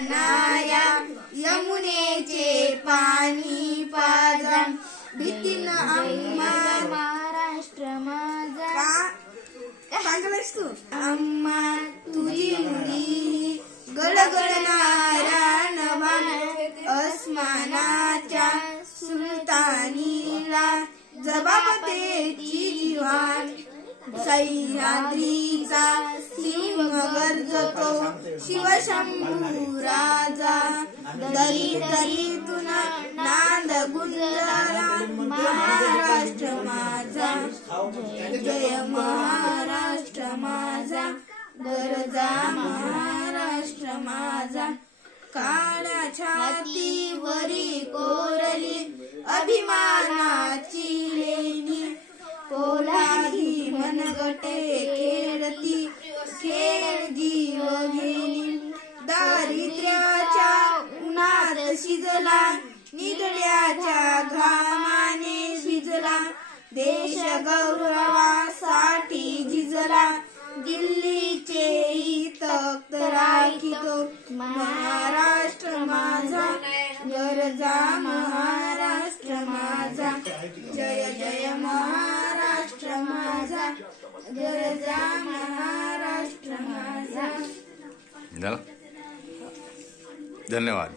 वाहणाऱ्या यमुनेचे पाणी पाजा, भीतीनं आम्हा महाराष्ट्र माझा. सांगलास तू आम्हा तुझी मुली गडगडणाऱ्या नभा, अस्मानाच्या सुलतानीला जबाबतेची जिव्हाण. सह्याद्रीचा सिंह गर्जतो शिवशंभू राजा, दरी दरीतून नाद गुंजला महाराष्ट्र माझा. जय महाराष्ट्र माझा, गरजा महाराष्ट्र माझा. काळ्या छातीवरी कोरली अभिमानाची लेणी, पोलादी मनगटे खेळती खेळ जीव घेणी. दारिद्र्याच्या उन्हात शिजला, निधड्याच्या घामाने भिजला, देश गौरवासाठी झिजला, दिल्लीचे तख्त राखितो महाराष्ट्र माझा. गरजा महाराष्ट्र माझा, जय जय महाराष्ट्र माझा, गरजा महाराष्ट्र माझा. धन्यवाद.